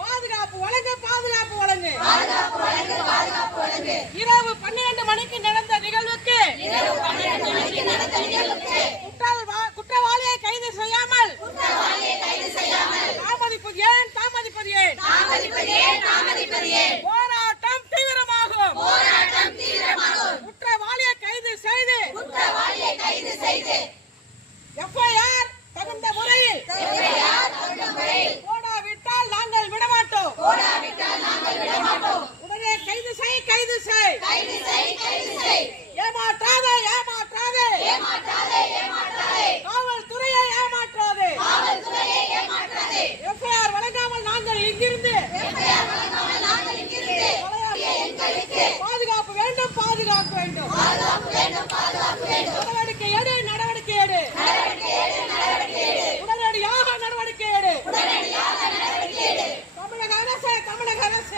பாதுகாப்பு வழங்க பாதுகாப்பு வழங்கு. இரவு பன்னிரண்டு மணிக்கு நடந்த நிகழ்வுக்கு செய்யாமல் தாமதிப்பது ஏன்? தாமதிப்பது ஏன்? போராட்டம் தீவிரமாகும். குற்றவாளியை கைது செய்து எஃப்ஐஆர் தகுந்த முறையில் தமிழக அரசு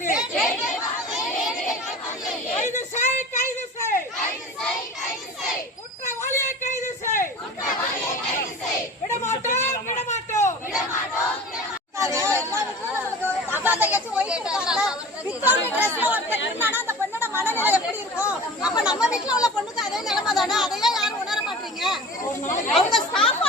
கைது கைது கைது செய் குற்றவாளியை கைது செய் விடமாட்டோம் விடமாட்டோம் அப்ப அந்த எச்சு ஒயிட் இருக்காங்கல்ல வித்தவுட் அந்த பெண்ணோட மனநிலை எப்படி இருக்கும் அப்ப நம்ம வீட்டுல உள்ள பொண்ணுக்கு அதே நிலைமை தானே அதையே யாரும் உணர மாட்டீங்க அவங்க ஸ்டாஃப்